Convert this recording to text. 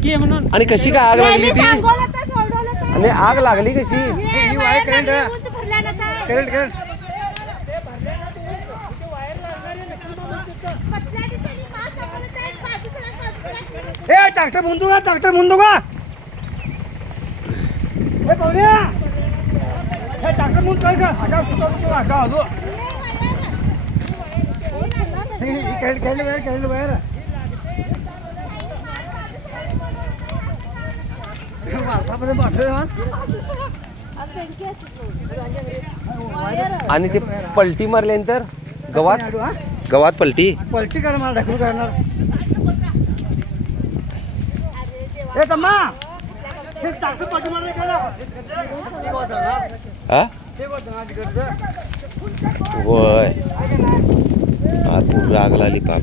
नक्की म्हणून. आणि कशी काय आग लागली ती? आणि आग लागली कशी? करंट ए ट्रॅक्टर म्हणतो का? ट्रॅक्टर म्हणतो का? हे पाहुण्या. ट्रॅक्टर म्हणतोय का? आगा सुटतो आगा आलो. करंट करंट बाहेर आणि ते पलटी मारल्यानंतर गवात गवात पलटी. पलटी कर मला ढकलू करणार ए तम्मा हे? ट्रॅक्टर पाठी मारले का होय. आत लागली पाप